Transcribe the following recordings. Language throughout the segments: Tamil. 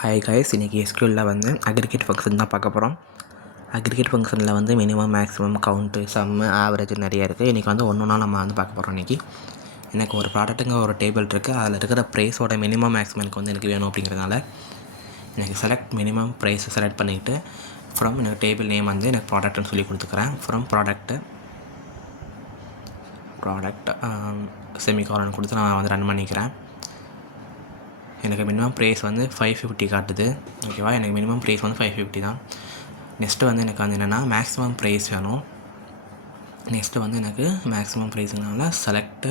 ஹாய் கைஸ், இன்றைக்கி எஸ்கியூஎல்லில் வந்து அக்ரிகேட் ஃபங்க்ஷன் தான் பார்க்க போகிறோம். அக்ரிகேட் ஃபங்க்ஷனில் வந்து மினிமம், மேக்ஸிமம், கவுண்ட்டு, சம்மு, ஆவரேஜ் நிறைய இருக்குது. இன்றைக்கி வந்து ஒன்றுனா நம்ம வந்து பார்க்க போகிறோம். இன்றைக்கி எனக்கு ஒரு ப்ராடக்ட்டுங்க ஒரு டேபிள் இருக்குது. அதில் இருக்கிற ப்ரைஸோட மினிமம், மேக்ஸிமம் எனக்கு வேணும். அப்படிங்கிறதுனால எனக்கு செலக்ட் மினிமம் ப்ரைஸை செலக்ட் பண்ணிவிட்டு ஃப்ரம் எனக்கு டேபிள் நேம் வந்து எனக்கு ப்ராடக்ட்னு சொல்லி கொடுத்துக்கிறேன். ஃப்ரம் ப்ராடக்ட் செமிகாலன் கொடுத்து நான் வந்து ரன் பண்ணிக்கிறேன். எனக்கு மினிமம் ப்ரைஸ் வந்து 550 காட்டுது. ஓகேவா, எனக்கு மினிமம் ப்ரைஸ் வந்து 550 தான். நெக்ஸ்ட்டு வந்து எனக்கு வந்து என்னென்னா மேக்ஸிமம் ப்ரைஸ் வேணும். நெக்ஸ்ட்டு வந்து எனக்கு மேக்ஸிமம் ப்ரைஸுனால செலக்ட்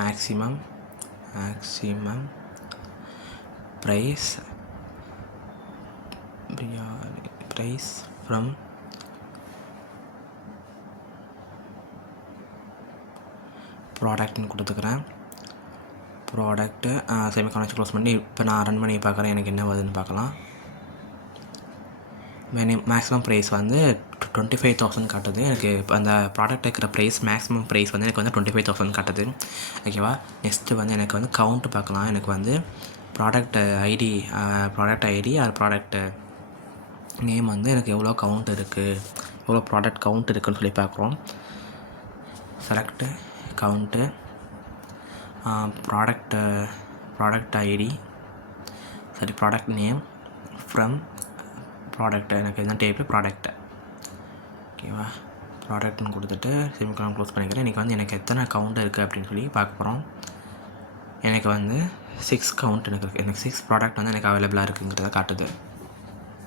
மேக்ஸிமம் ப்ரைஸ் ஃப்ரம் ப்ராடக்ட்னு கொடுத்துக்கிறேன். ப்ராடக்ட்டு செமிகாலன் க்ளோஸ் பண்ணி இப்போ நான் ரன் பண்ணி பார்க்குறேன். எனக்கு என்ன வருதுன்னு பார்க்கலாம். மேக்ஸிமம் ப்ரைஸ் வந்து 25,000 காட்டுது. எனக்கு இப்போ அந்த ப்ராடக்ட் இருக்கிற ப்ரைஸ் மேக்ஸிமம் ப்ரைஸ் வந்து எனக்கு வந்து 25,000 காட்டுது. ஓகேவா, நெக்ஸ்ட்டு வந்து எனக்கு வந்து கவுண்ட்டு பார்க்கலாம். எனக்கு வந்து ப்ராடக்ட் ஐடி அது ப்ராடக்ட் நேம் வந்து எனக்கு எவ்வளோ கவுண்ட் இருக்குது, எவ்வளோ ப்ராடக்ட் கவுண்ட் இருக்குதுன்னு சொல்லி பார்க்குறோம். Select count product ID product name from product எனக்கு என்ன டேபிள் ப்ராடக்ட். ஓகேவா, ப்ராடக்ட்னு கொடுத்துட்டு செமிகாலன் க்ளோஸ் பண்ணிக்கிறேன். இன்றைக்கி வந்து எனக்கு எத்தனை கவுண்ட் இருக்குது அப்படின்னு சொல்லி பார்க்க போகிறோம். எனக்கு வந்து 6 கவுண்ட் இருக்குது. எனக்கு 6 ப்ராடக்ட் வந்து எனக்கு அவைலபிளாக இருக்குங்கிறத காட்டுது.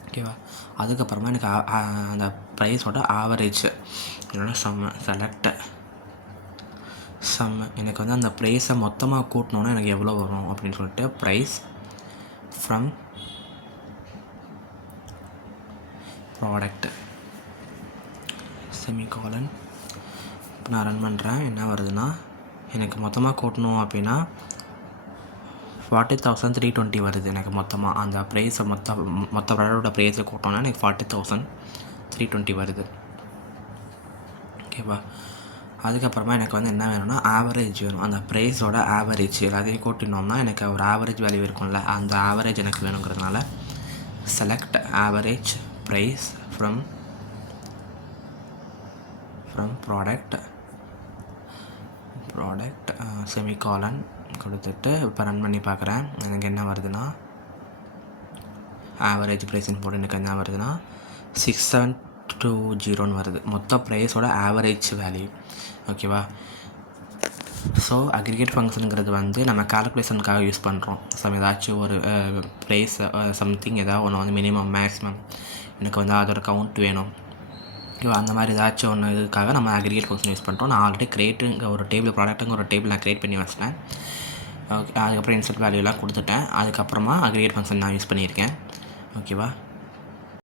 ஓகேவா, அதுக்கப்புறமா எனக்கு அந்த ப்ரைஸோட ஆவரேஜ் என்னோட செலக்ட் எனக்கு வந்து அந்த ப்ரைஸை மொத்தமாக கூட்டினோன்னா எனக்கு எவ்வளோ வரும் அப்படின்னு சொல்லிட்டு ப்ரைஸ் ஃப்ரம் ப்ராடக்ட் செமிகாலன் இப்போ நான் ரன் பண்ணுறேன். என்ன வருதுன்னா எனக்கு மொத்தமாக கூட்டணும் அப்படின்னா 40,320 வருது. எனக்கு மொத்தமாக அந்த ப்ரைஸை மொத்த ப்ராடக்டோட ப்ரைஸை கூட்டோன்னா எனக்கு 40,320 வருது. ஓகேவா, அதுக்கப்புறமா எனக்கு வந்து என்ன வேணும்னா ஆவரேஜ் வேணும். அந்த ப்ரைஸோட ஆவரேஜ் எல்லாத்தையும் கூட்டினோம்னா எனக்கு ஒரு ஆவரேஜ் வேல்யூ இருக்கும்ல, அந்த ஆவரேஜ் எனக்கு வேணுங்கிறதுனால select average price from product semicolon கொடுத்துட்டு இப்போ ரன் பண்ணி பார்க்குறேன். எனக்கு என்ன வருதுன்னா ஆவரேஜ் ப்ரைஸ்ன்னு போட்டு எனக்கு என்ன வருதுன்னா 6720 வருது. மொத்த ப்ரைஸோட ஆவரேஜ் வேல்யூ. ஓகேவா, ஸோ அக்ரிகேட் ஃபங்க்ஷனுங்கிறது வந்து நம்ம கால்குலேஷனுக்காக யூஸ் பண்ணுறோம். ஏதாச்சும் ஒரு ப்ரைஸ் சம்திங் ஏதாவது ஒன்று வந்து மினிமம், மேக்ஸிமம் எனக்கு வந்து அதோட கவுண்ட் வேணும். அந்த மாதிரி ஏதாச்சும் ஒன்று இதுக்காக நம்ம அக்ரிகேட் ஃபங்க்ஷன் யூஸ் பண்ணுறோம். நான் ஆல்ரெடி ஒரு டேபிள் நான் க்ரியேட் பண்ணி வச்சிட்டேன். ஓகே, அதுக்கப்புறம் இன்சர்ட் வேல்யூலாம் கொடுத்துட்டேன். அதுக்கப்புறமா அக்ரிகேட் ஃபங்க்ஷன் நான் யூஸ் பண்ணியிருக்கேன். ஓகேவா,